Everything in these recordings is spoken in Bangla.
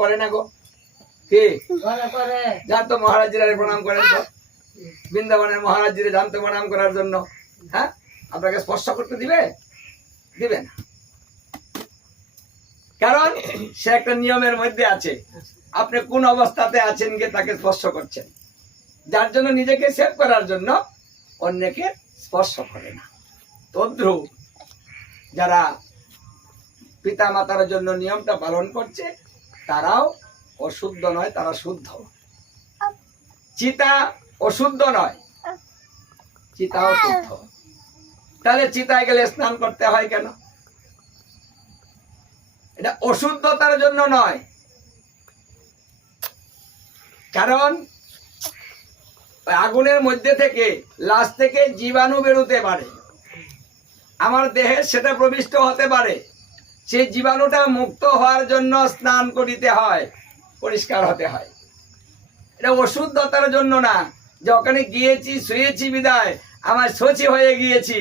করে না গো, কি যান তো মহারাজজিরা প্রণাম করেন তো, বৃন্দাবনের মহারাজজিরে যান তো প্রণাম করার জন্য। হ্যাঁ, আপনাকে স্পর্শ করতে দিবে? দিবে না, কারণ সে একটা নিয়মের মধ্যে আছে। আপনি কোন অবস্থাতে আছেন গিয়ে তাকে স্পর্শ করছেন, যার জন্য নিজেকে সেভ করার জন্য অন্যকে স্পর্শ করে না। তদ্রূপ যারা পিতা মাতার জন্য নিয়মটা পালন করছে তারাও অশুদ্ধ নয়, তারা শুদ্ধ। চিতা অশুদ্ধ নয়, চিতাও শুদ্ধ। তাহলে চিতায় গেলে স্নান করতে হয় কেন? এটা অশুদ্ধতার জন্য নয়, কারণ আগুনের মধ্যে থেকে লাশ থেকে জীবাণু বেরোতে পারে, আমার দেহে সেটা প্রবিষ্ট হতে পারে। সেই জীবাণুটা মুক্ত হওয়ার জন্য স্নান করিতে হয়, পরিষ্কার হতে হয়। এটা অশুদ্ধতার জন্য না, যে ওখানে গিয়েছি শুয়েছি বিদায় আমার শোচি হয়ে গিয়েছি,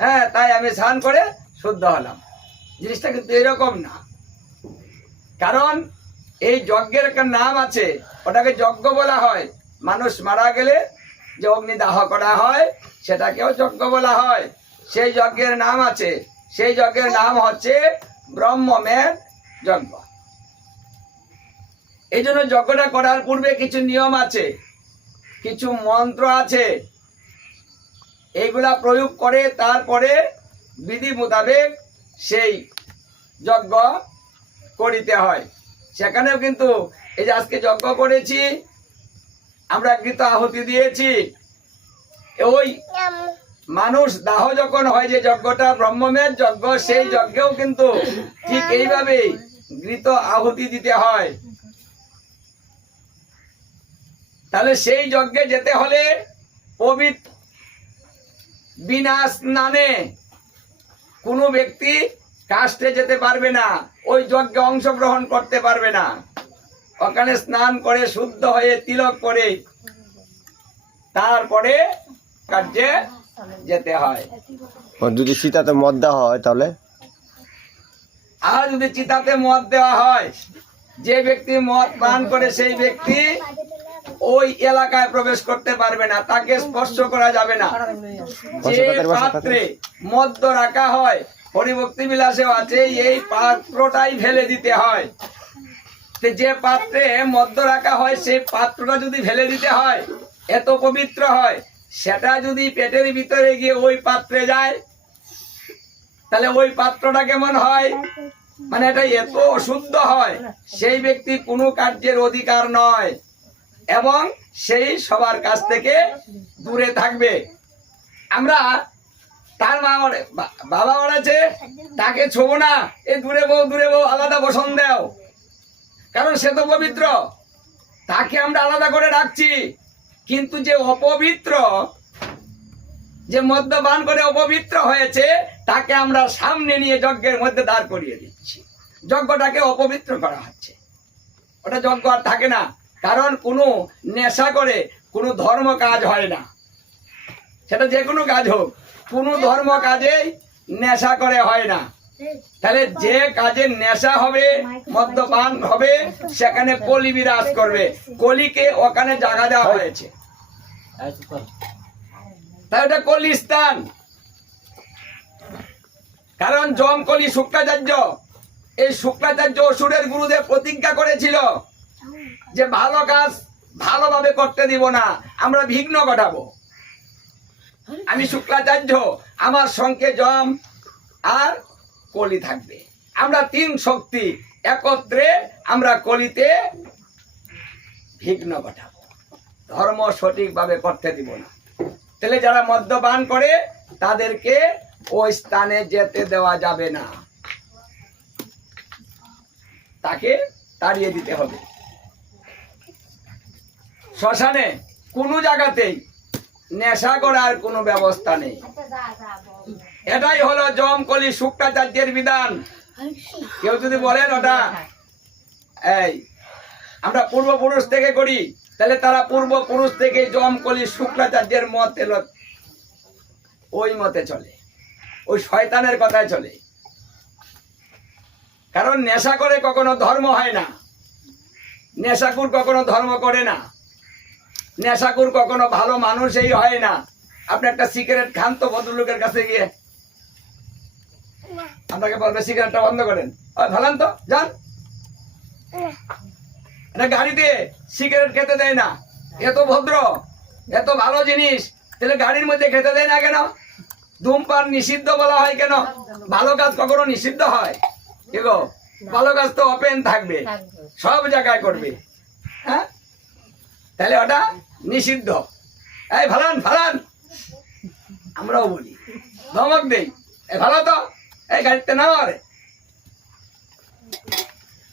হ্যাঁ তাই আমি স্নান করে শুদ্ধ হলাম। জিনিসটা কিন্তু এরকম না, কারণ এই যজ্ঞের একটা নাম আছে, ওটাকে যজ্ঞ বলা হয়। মানুষ মারা গেলে যে অগ্নিদাহ করা হয় সেটাকেও যজ্ঞ বলা হয়। সেই যজ্ঞের নাম আছে, সেই যজ্ঞের নাম হচ্ছে ব্রহ্মমেধ যজ্ঞ। এই জন্য যজ্ঞটা করার পূর্বে কিছু নিয়ম আছে, কিছু মন্ত্র আছে, এইগুলা প্রয়োগ করে তারপরে বিধি মোতাবেক সেই যজ্ঞ করিতে হয়। সেখানেও কিন্তু এই যে আজকে যজ্ঞ করেছি, আমরা ঘৃত আহুতি দিয়েছি, ওই মানুষ দাহ যখন হয় যে যজ্ঞটা ব্রহ্মমেধ যজ্ঞ, সেই যজ্ঞেও কিন্তু ঠিক এইভাবেই ঘৃত আহুতি দিতে হয়। তাহলে সেই যজ্ঞে যেতে হলে পবিত্র, বিনা স্নানে কোনো ব্যক্তি কাস্টে যেতে পারবে না, ওই যজ্ঞে অংশগ্রহণ করতে পারবে না। ওখানে স্নান করে শুদ্ধ হয়ে তিলক করে তারপরে কার্যে যেতে হয়। যদি চিতাতে মদ দেওয়া হয় তাহলে, আর যদি চিতাতে মদ দেওয়া হয়, যে ব্যক্তি মদ পান করে সেই ব্যক্তি ওই এলাকায় প্রবেশ করতে পারবে না, তাকে স্পর্শ করা যাবে না। যে পাত্রে মদ্য রাখা হয়, হরিভক্তি বিলাসেও আছে, এই পাত্রটাই ফেলে দিতে হয়। যে পাত্রে মদ্য রাখা হয় সেই পাত্রটা যদি ফেলে দিতে হয়, এত পবিত্র হয়, সেটা যদি পেটের ভিতরে গিয়ে ওই পাত্রে যায় তাহলে ওই পাত্রটা কেমন হয়, মানে এটা এত অশুদ্ধ হয়, সেই ব্যক্তি কোনো কার্যের অধিকার নয় এবং সেই সবার কাছ থেকে দূরে থাকবে। আমরা তার মা বাবা বলেছে তাকে ছোবো না, এই দূরে বউ আলাদা বসন দাও, কারণ সে তো পবিত্র, তাকে আমরা আলাদা করে রাখছি। কিন্তু যে অপবিত্র, যে মদ্যপান করে অপবিত্র হয়েছে, তাকে আমরা সামনে নিয়ে যজ্ঞের মধ্যে দাঁড় করিয়ে দিচ্ছি, যজ্ঞটাকে অপবিত্র করা হচ্ছে। ওটা যজ্ঞ আর থাকে না, কারণ কোনো নেশা করে কোনো ধর্ম কাজ হয় না। সেটা যে কোনো কাজ হোক, কোনো ধর্ম কাজেই নেশা করে হয় না। তাহলে যে কাজে নেশা হবে, মদ্যপান হবে, সেখানে কলি বিরাজ করবে, কলিকে ওখানে জায়গা দেওয়া হয়েছে, তাই ওটা কলি স্থান। কারণ যম কলি শুক্রাচার্য, এই শুক্রাচার্য অসুরের গুরুদেব প্রতিজ্ঞা করেছিল যে ভালো কাজ ভালোভাবে করতে দিব না, আমরা বিঘ্ন ঘটাবো। আমি শুক্রাচার্য, আমার সঙ্গে যম আর কলি থাকবে, আমরা তিন শক্তি একত্রে আমরা কলিতে বিঘ্ন ঘটাবো, ধর্ম সঠিকভাবে করতে দিব না। তাহলে যারা মদ্যপান করে তাদেরকে ওই স্থানে যেতে দেওয়া যাবে না, তাকে তাড়িয়ে দিতে হবে। শ্মশানে কোনো জায়গাতেই নেশা করার কোনো ব্যবস্থা নেই। এটাই হলো যমকলি শুক্রাচার্যের বিধান। কেউ যদি বলেন ওটা এই আমরা পূর্বপুরুষ থেকে করি, তাহলে তারা পূর্বপুরুষ থেকে যমকলি শুক্রাচার্যের মত এলো, ওই মতে চলে, ওই শয়তানের কথায় চলে। কারণ নেশা করে কখনো ধর্ম হয় না, নেশাকুর কখনো ধর্ম করে না, নেশাকুর কখনো ভালো মানুষই হয় না। আপনি একটা সিগারেট খান তো ভদ্রলোকের কাছে গিয়ে, আপনাকে বলবে সিগারেটটা বন্ধ করেন, ভালান তো যান। এটা গাড়িতে সিগারেট খেতে দেয় না, এত ভদ্র এত ভালো জিনিস, তাহলে গাড়ির মধ্যে খেতে দেয় না কেন? ধূমপান নিষিদ্ধ বলা হয় কেন? ভালো কাজ কখনো নিষিদ্ধ হয় কি গো? ভালো কাজ তো ওপেন থাকবে, সব জায়গায় করবে, হ্যাঁ? তাহলে ওটা নিষিদ্ধ। এই ফালান ফালান, আমরাও বলি, ধমক দেই, এই ভালো তো, এই গাড়িতে নাও, আরে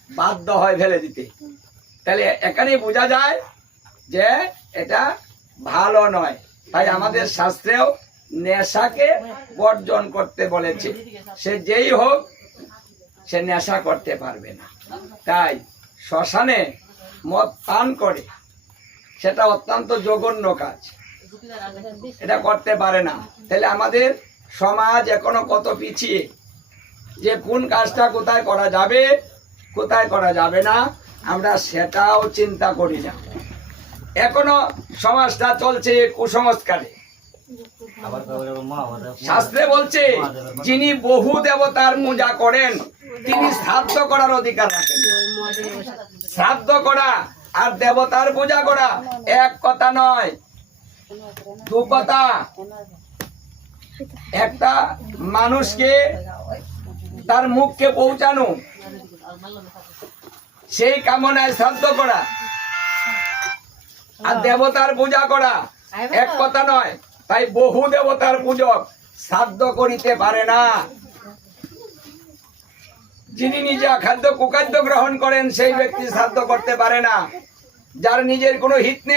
বাধ্য হয় ফেলে দিতে। তাহলে এখানে বোঝা যায় যে এটা ভালো নয়। তাই আমাদের শাস্ত্রেও নেশাকে বর্জন করতে বলেছে। সে যেই হোক সে নেশা করতে পারবে না। তাই শ্মশানে মদ পান করে সেটা অত্যন্ত জঘন্য কাজ, এটা করতে পারে না। তাহলে আমাদের সমাজ এখনো কত পিছিয়ে, যে কোন কাজটা কোথায় করা যাবে কোথায় করা যাবে না আমরা সেটাও চিন্তা করি না। এখনো সমাজটা চলছে কুসংস্কারে। শাস্ত্রে বলছে যিনি বহু দেবতার পূজা করেন তিনি শ্রাদ্ধ করার অধিকার রাখেন। শ্রাদ্ধ করা আর দেবতার পূজা করা এক কথা নয়, দু কথা। একটা মানুষকে তার মুখকে পৌঁছানো, সেই কামনায় শ্রাদ্ধ করা আর দেবতার পূজা করা এক কথা নয়। তাই বহু দেবতার পূজক শ্রাদ্ধ করিতে পারে না। যিনি নিজে খাদ্য কুখাদ্য গ্রহণ করেন সেই ব্যক্তি শ্রাদ্ধ করতে পারে না। যার নিজের কোনো হিত নেই,